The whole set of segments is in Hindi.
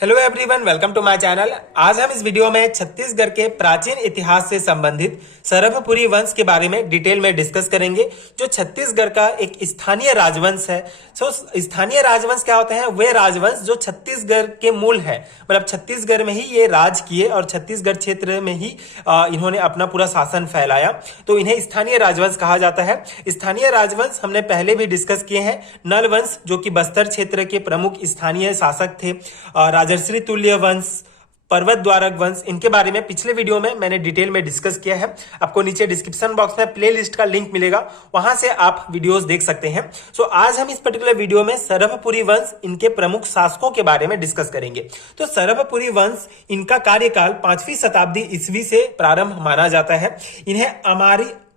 Hello everyone, welcome to my channel. आज हम इस वीडियो में छत्तीसगढ़ के प्राचीन इतिहास से संबंधित सरभपुरी वंश के बारे में डिटेल में डिस्कस करेंगे, जो छत्तीसगढ़ का एक स्थानीय राजवंश है। स्थानीय राजवंश क्या होते हैं? वे राजवंश जो छत्तीसगढ़ के मूल है, मतलब छत्तीसगढ़ में ही ये राज किए और छत्तीसगढ़ क्षेत्र में ही इन्होंने अपना पूरा शासन फैलाया, तो इन्हें स्थानीय राजवंश कहा जाता है। स्थानीय राजवंश हमने पहले भी डिस्कस किए हैं। नल वंश जो कि बस्तर क्षेत्र के प्रमुख स्थानीय शासक थे, राजर्षि तुल्य वंश, पर्वत द्वारक वंश, इनके बारे में पिछले वीडियो में मैंने डिटेल में डिस्कस किया है। आपको नीचे डिस्क्रिप्शन बॉक्स में प्लेलिस्ट का लिंक मिलेगा, वहां से आप वीडियोस देख सकते हैं। आज हम इस पर्टिकुलर वीडियो में सरभपुरी वंश, इनके प्रमुख शासकों के बारे में डिस्कस करेंगे। तो सरभपुरी वंश, इनका कार्यकाल 5वीं शताब्दी ईस्वी से प्रारंभ माना जाता है। इन्हें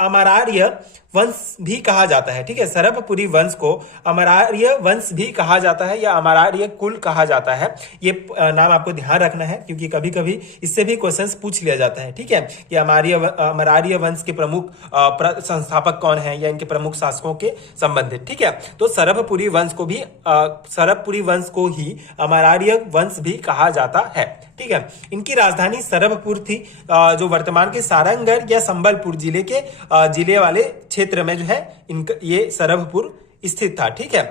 अमरार्य वंश भी कहा जाता है। ठीक है, सरभपुरी वंश को अमरार्य वंश भी कहा जाता है या अमरार्य कुल कहा जाता है। ये नाम आपको ध्यान रखना है, क्योंकि कभी कभी इससे भी क्वेश्चंस पूछ लिया जाता है। ठीक है, कि अमरार्य वंश के प्रमुख संस्थापक कौन है या इनके प्रमुख शासकों के संबंधित। ठीक है, तो सरभपुरी वंश को ही अमरार्य वंश भी कहा जाता है। ठीक है, इनकी राजधानी सरभपुर थी, जो वर्तमान के सारंगढ़ या संबलपुर जिले वाले क्षेत्र में जो है इनका ये सरभपुर स्थित था। ठीक है,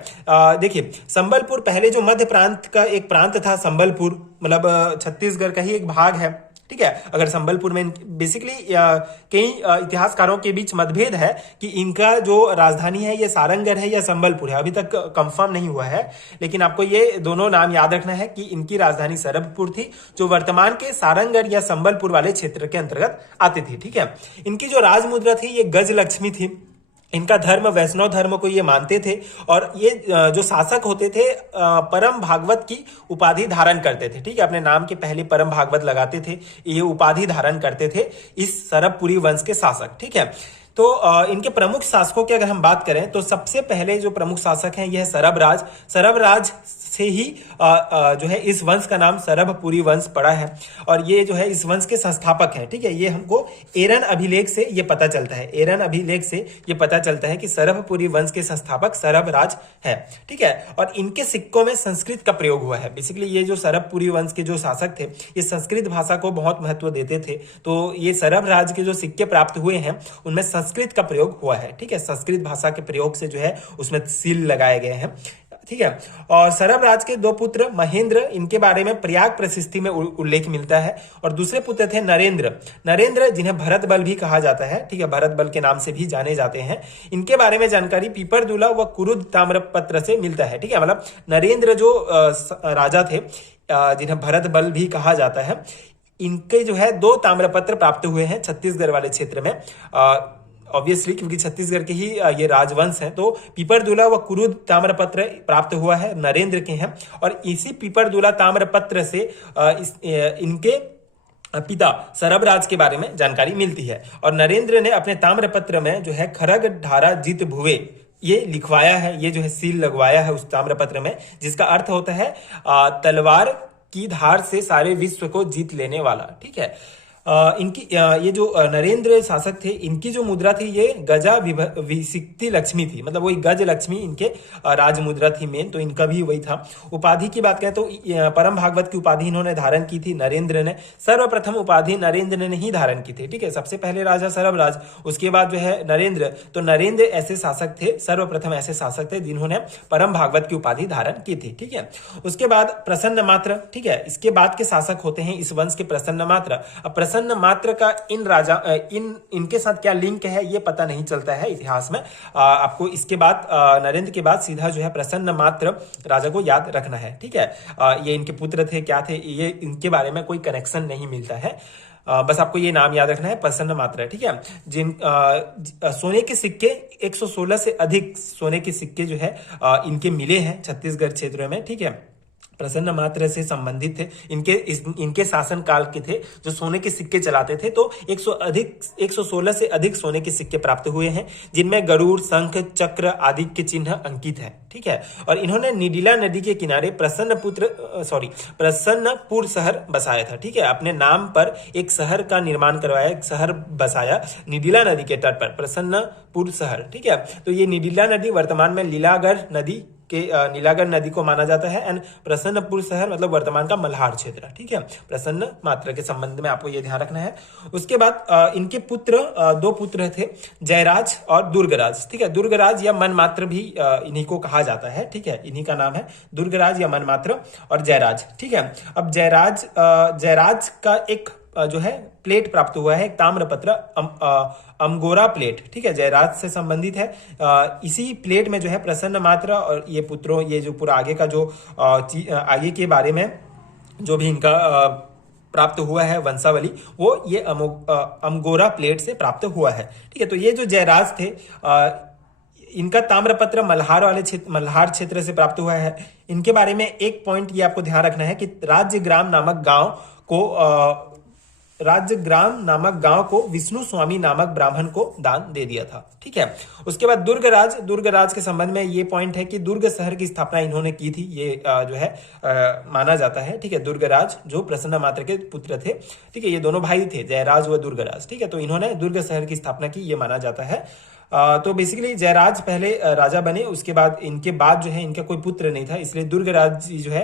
देखिए संबलपुर पहले जो मध्य प्रांत का एक प्रांत था, संबलपुर मतलब छत्तीसगढ़ का ही एक भाग है। ठीक है, अगर संबलपुर में बेसिकली कई इतिहासकारों के बीच मतभेद है कि इनका जो राजधानी है ये सारंगढ़ है या संबलपुर है, अभी तक कंफर्म नहीं हुआ है। लेकिन आपको ये दोनों नाम याद रखना है कि इनकी राजधानी सरभपुर थी, जो वर्तमान के सारंगढ़ या संबलपुर वाले क्षेत्र के अंतर्गत आती थी। ठीक है, इनकी जो राजमुद्रा थी ये गजलक्ष्मी थी। इनका धर्म वैष्णव धर्म को ये मानते थे, और ये जो शासक होते थे परम भागवत की उपाधि धारण करते थे। ठीक है, अपने नाम के पहले परम भागवत लगाते थे, ये उपाधि धारण करते थे इस सरभपुरी वंश के शासक। ठीक है, तो इनके प्रमुख शासकों की अगर हम बात करें तो सबसे पहले जो प्रमुख शासक हैं यह सरभराज। सरभराज से ही जो है इस वंश का नाम सरभपुरी वंश पड़ा है, और ये जो है इस वंश के संस्थापक हैं। ठीक है, ये हमको एरन अभिलेख से ये पता चलता है। एरन अभिलेख से ये पता चलता है कि सरभपुरी वंश के संस्थापक सरभराज है। ठीक है, और इनके सिक्कों में संस्कृत का प्रयोग हुआ है। बेसिकली ये जो सरभपुरी वंश के जो शासक थे ये संस्कृत भाषा को बहुत महत्व देते थे, तो ये सरभराज के जो सिक्के प्राप्त हुए हैं उनमें संस्कृत का प्रयोग हुआ है। ठीक है, संस्कृत भाषा के प्रयोग से जो है उसमें सील लगाए गए हैं। ठीक है, और सरभराज के दो पुत्र महेंद्र, इनके बारे में प्रयाग प्रशस्ति में उल्लेख मिलता है, और दूसरे पुत्र थे नरेंद्र जिन्हें भरत बल भी कहा जाता है। ठीक है, भरत बल के नाम से भी जाने जाते हैं। इनके बारे में जानकारी पीपरदुला व कुरुद ताम्रपत्र से मिलता है। ठीक है, मतलब नरेंद्र जो राजा थे जिन्हें भरत बल भी कहा जाता है, इनके जो है 2 ताम्रपत्र प्राप्त हुए हैं छत्तीसगढ़ वाले क्षेत्र में। ऑब्वियसली क्योंकि छत्तीसगढ़ के ही ये राजवंश है, तो पीपरदुला व कुरुद ताम्रपत्र प्राप्त हुआ है, नरेंद्र के हैं। और इसी पीपरदुला ताम्रपत्र से इनके पिता सरभराज के बारे में जानकारी मिलती है। और नरेंद्र ने अपने ताम्रपत्र में जो है खरग ढारा जित भुवे ये लिखवाया है, ये जो है सील लगवाया है उस ताम्रपत्र में, जिसका अर्थ होता है तलवार की धार से सारे विश्व को जीत लेने वाला। ठीक है, इनकी ये जो नरेंद्र शासक थे, इनकी जो मुद्रा थी ये गजा विसिक्ति लक्ष्मी थी, मतलब वही गज लक्ष्मी इनके राज मुद्रा थी मेन, तो इनका भी वही था। उपाधि की बात करें तो परम भागवत की उपाधि इन्होंने धारण की थी नरेंद्र ने। सर्वप्रथम उपाधि नरेंद्र ने ही धारण की थी। ठीक है, सबसे पहले राजा सरभराज, उसके बाद जो है नरेंद्र। तो नरेंद्र ऐसे शासक थे, सर्वप्रथम ऐसे शासक थे जिन्होंने परम भागवत की उपाधि धारण की थी। ठीक है, उसके बाद प्रसन्न मात्र। ठीक है, इसके बाद के शासक होते हैं इस वंश के प्रसन्न मात्र। प्रसन्न मात्र का इनके साथ क्या लिंक है ये पता नहीं चलता है इतिहास में। आपको इसके बाद नरेंद्र के बाद सीधा जो है प्रसन्न मात्र राजा को याद रखना है। ठीक है, ये इनके पुत्र थे, क्या थे ये, इनके बारे में कोई कनेक्शन नहीं मिलता है। बस आपको ये नाम याद रखना है, प्रसन्न मात्र। ठीक है, जिन सोने के सिक्के 116 से अधिक सोने के सिक्के जो है इनके मिले हैं छत्तीसगढ़ क्षेत्र में। ठीक है, प्रसन्न मात्र से संबंधित थे, इनके शासन काल के थे जो सोने के सिक्के चलाते थे। तो 116 से अधिक सोने के सिक्के प्राप्त हुए हैं, जिनमें गरुड़, शंख, चक्र आदि के चिन्ह अंकित है। ठीक है, और इन्होंने निडिला नदी के किनारे प्रसन्नपुर शहर बसाया था। ठीक है, अपने नाम पर एक शहर का निर्माण करवाया, एक शहर बसाया निडिला नदी के तट पर, प्रसन्नपुर शहर। ठीक है, तो ये निडिला नदी वर्तमान में लीलागढ़ नदी के नीलागढ़ नदी को माना जाता है। एंड प्रसन्नपुर शहर मतलब वर्तमान का मल्हार क्षेत्र, ठीक है। प्रसन्न मात्र के संबंध में आपको ये ध्यान रखना है। उसके बाद इनके पुत्र, दो पुत्र थे, जयराज और दुर्गराज, ठीक है। दुर्गराज या मनमात्र भी इन्हीं को कहा जाता है, ठीक है। इन्हीं का नाम है दुर्गराज या मनमात्र और जयराज, ठीक है। अब जयराज का एक जो है प्लेट प्राप्त हुआ है, एक ताम्रपत्र अमगोरा प्लेट, ठीक है, जयराज से संबंधित है। इसी प्लेट में जो है प्रसन्न मात्र और ये पुत्रों, ये जो पूरा आगे का जो आगे के बारे में जो भी इनका प्राप्त हुआ है वंशावली, वो ये अमगोरा प्लेट से प्राप्त हुआ है, ठीक है। तो ये जो जयराज थे, इनका ताम्रपत्र मल्हार क्षेत्र से प्राप्त हुआ है। इनके बारे में एक पॉइंट ये आपको ध्यान रखना है कि राज्यग्राम नामक गांव को विष्णु स्वामी नामक ब्राह्मण को दान दे दिया था, ठीक है। उसके बाद दुर्गराज के संबंध में ये पॉइंट है कि दुर्ग शहर की स्थापना इन्होंने की थी, ये जो है माना जाता है, ठीक है। दुर्गराज जो प्रसन्न मात्र के पुत्र थे, ठीक है, ये दोनों भाई थे, जयराज व दुर्गराज, ठीक है। तो इन्होंने दुर्ग शहर की स्थापना की, ये माना जाता है। तो बेसिकली जयराज पहले राजा बने, उसके बाद इनके बाद जो है इनका कोई पुत्र नहीं था, इसलिए दुर्गराज जी जो है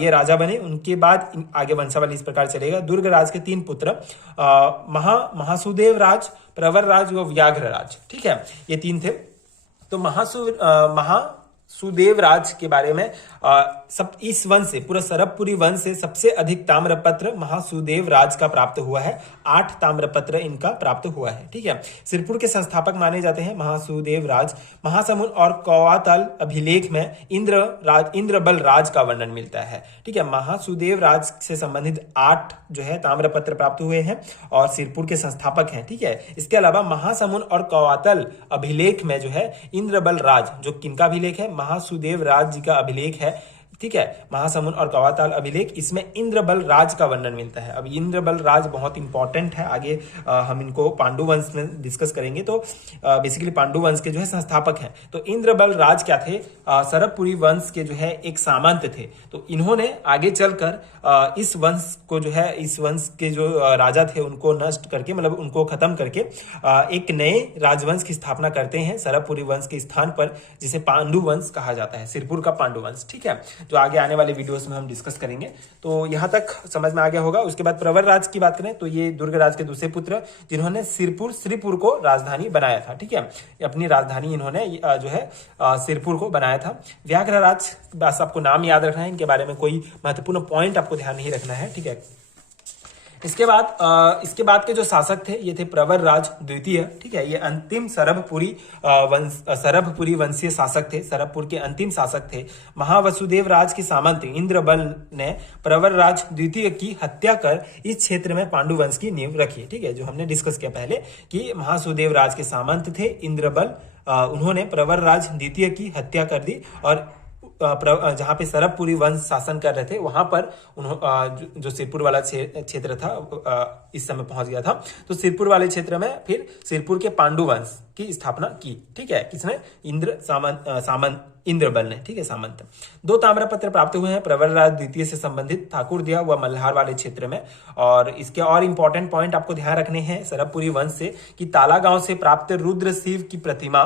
ये राजा बने। उनके बाद आगे वंशावली इस प्रकार चलेगा। दुर्गराज के 3 पुत्र महासुदेव राज, प्रवर राज व व्याघ्र राज, ठीक है, ये 3 थे। तो महासुदेव राज के बारे में सब इस वंश से, पूरा सरभपुरी वंश से सबसे अधिक ताम्रपत्र महासुदेव राज का प्राप्त हुआ है। 8 ताम्रपत्र इनका प्राप्त हुआ है, ठीक है। सिरपुर के संस्थापक माने जाते हैं महासुदेव राज। महासमुंद और कौवाताल अभिलेख में इंद्रबल राज का वर्णन मिलता है, ठीक है। महासुदेव राज से संबंधित 8 जो है ताम्रपत्र प्राप्त हुए हैं और सिरपुर के संस्थापक हैं, ठीक है। इसके अलावा महासमुंद और कौवाताल अभिलेख में जो है इंद्रबल राज, जो किनका अभिलेख है, महासुदेव राज जी का अभिलेख है, ठीक है। महासमुंद और कौवाताल अभिलेख, इसमें इंद्रबल राज का वर्णन मिलता है। अब इंद्रबल राज बहुत इंपॉर्टेंट है, आगे हम इनको पांडु वंश में डिस्कस करेंगे। तो बेसिकली पांडु वंश के जो है संस्थापक हैं। तो इंद्रबल राज क्या थे, सरभपुरी वंश के जो है एक सामंत थे। तो इन्होंने आगे चलकर इस वंश को जो है, इस वंश के जो राजा थे उनको नष्ट करके, मतलब उनको खत्म करके एक नए राजवंश की स्थापना करते हैं सरभपुरी वंश के स्थान पर, जिसे पांडु वंश कहा जाता है, सिरपुर का पांडु वंश, ठीक है, जो आगे आने वाले वीडियोस में हम डिस्कस करेंगे। तो यहां तक समझ में आ गया होगा। उसके बाद प्रवर राज की बात करें तो ये दुर्गराज के दूसरे पुत्र, जिन्होंने श्रीपुर को राजधानी बनाया था, ठीक है। अपनी राजधानी इन्होंने जो है सिरपुर को बनाया था। व्याघ्र राज, बस आपको नाम याद रखना है, इनके बारे में कोई महत्वपूर्ण पॉइंट आपको ध्यान नहीं रखना है, ठीक है। इसके बाद के जो शासक थे ये थे प्रवर राज द्वितीय, ठीक है। ये अंतिम सरभपुरी वंशीय शासक थे, सरभपुर के अंतिम शासक थे। महावसुदेव राज के सामंत इंद्रबल ने प्रवर राज द्वितीय की हत्या कर इस क्षेत्र में पांडु वंश की नींव रखी, ठीक है, जो हमने डिस्कस किया पहले कि महासुदेव राज के सामंत थे इंद्रबल, उन्होंने प्रवर राज द्वितीय की हत्या कर दी और जहां पे सरभपुरी वंश शासन कर रहे थे वहां पर जो सिरपुर वाला क्षेत्र था इस समय पहुंच गया था। तो सिरपुर वाले क्षेत्र में फिर सिरपुर के पांडु वंश की स्थापना की, ठीक है, किसने, इंद्रबल ने, ठीक है, सामंत। 2 ताम्रपत्र प्राप्त हुए हैं प्रवर राज द्वितीय से संबंधित ठाकुर दिया व मल्हार वाले क्षेत्र में। और इसके और इंपॉर्टेंट पॉइंट आपको ध्यान रखने हैं सरभपुरी वंश से कि ताला गांव से प्राप्त रुद्र शिव की प्रतिमा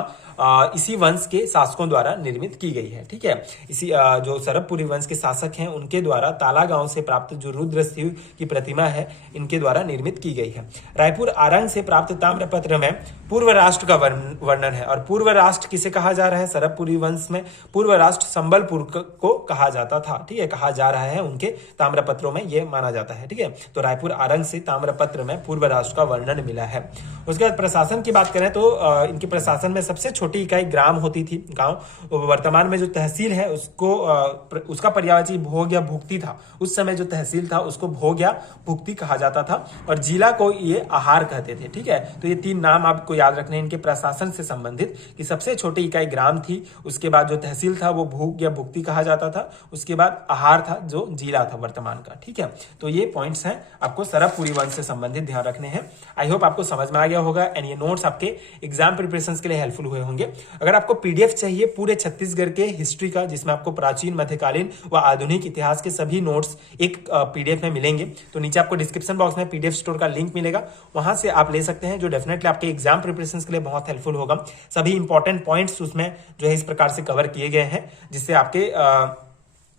इसी वंश के शासकों द्वारा निर्मित की गई है, ठीक है। इसी जो सरभपुरी वंश के शासक हैं उनके द्वारा ताला गांव से प्राप्त जो रुद्र शिव की प्रतिमा है इनके द्वारा निर्मित की गई है। रायपुर आरंग से प्राप्त ताम्रपत्र में पूर्व राष्ट्र का वर्णन है। और पूर्व राष्ट्र किसे कहा जा रहा है, सरभपुरी वंश में पूर्व राष्ट्र संबलपुर को कहा जाता था, ठीक है, कहा जा रहा है, उनके ताम्रपत्रों में यह माना जाता है, ठीक है। तो रायपुर आरंग से ताम्रपत्र में पूर्व राष्ट्र का वर्णन मिला है। उसके बाद प्रशासन की बात करें तो इनके प्रशासन में सबसे छोटी इकाई ग्राम होती थी, गांव। वर्तमान में जो तहसील है उसका पर्यायवाची भोग या भुक्ति था। उस समय जो तहसील था उसको भोग या भुक्ति कहा जाता था और जिला को ये आहार कहते थे, ठीक है। तो ये 3 नाम आपको याद रखने हैं इनके प्रशासन से संबंधित कि सबसे छोटी इकाई ग्राम थी, उसके बाद जो तहसील था वो भोग या भुक्ति कहा जाता था, उसके बाद आहार था जो जिला था वर्तमान का, ठीक है। तो ये पॉइंट्स हैं आपको सरभपुरी वंश से संबंधित ध्यान रखने हैं। आई होप आपको समझ में आ गया होगा एंड ये नोट्स आपके एग्जाम प्रिपरेशन के लिए हेल्पफुल हुए होंगे। अगर आपको पीडीएफ चाहिए पूरे छत्तीसगढ़ के हिस्ट्री का, जिसमें आपको प्राचीन, मध्यकालीन व आधुनिक इतिहास के सभी नोट्स एक पीडीएफ में मिलेंगे, तो नीचे आपको डिस्क्रिप्शन बॉक्स में पीडीएफ स्टोर का लिंक मिलेगा, वहां से आप ले सकते हैं, जो डेफिनेटली आपके एग्जाम प्रिपरेशन के लिए बहुत बहुत हेल्पफुल होगा। सभी इंपॉर्टेंट पॉइंट्स उसमें जो है इस प्रकार से कवर किए गए हैं, जिससे आपके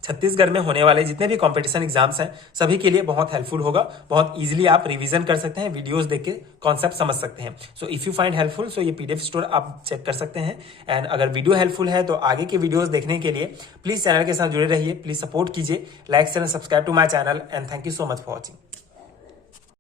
छत्तीसगढ़ में होने वाले जितने भी कंपटीशन एग्जाम्स हैं सभी के लिए बहुत हेल्पफुल होगा। बहुत इजीली आप रिवीजन कर सकते हैं, वीडियोस देख के कॉन्सेप्ट समझ सकते हैं। So if you find helpful, so ये पीडीएफ स्टोर आप चेक कर सकते हैं। एंड अगर वीडियो हेल्पफुल है तो आगे के वीडियोस देखने के लिए प्लीज चैनल के साथ जुड़े रहिए, प्लीज सपोर्ट कीजिए, like share subscribe to my channel and thank you so much for watching.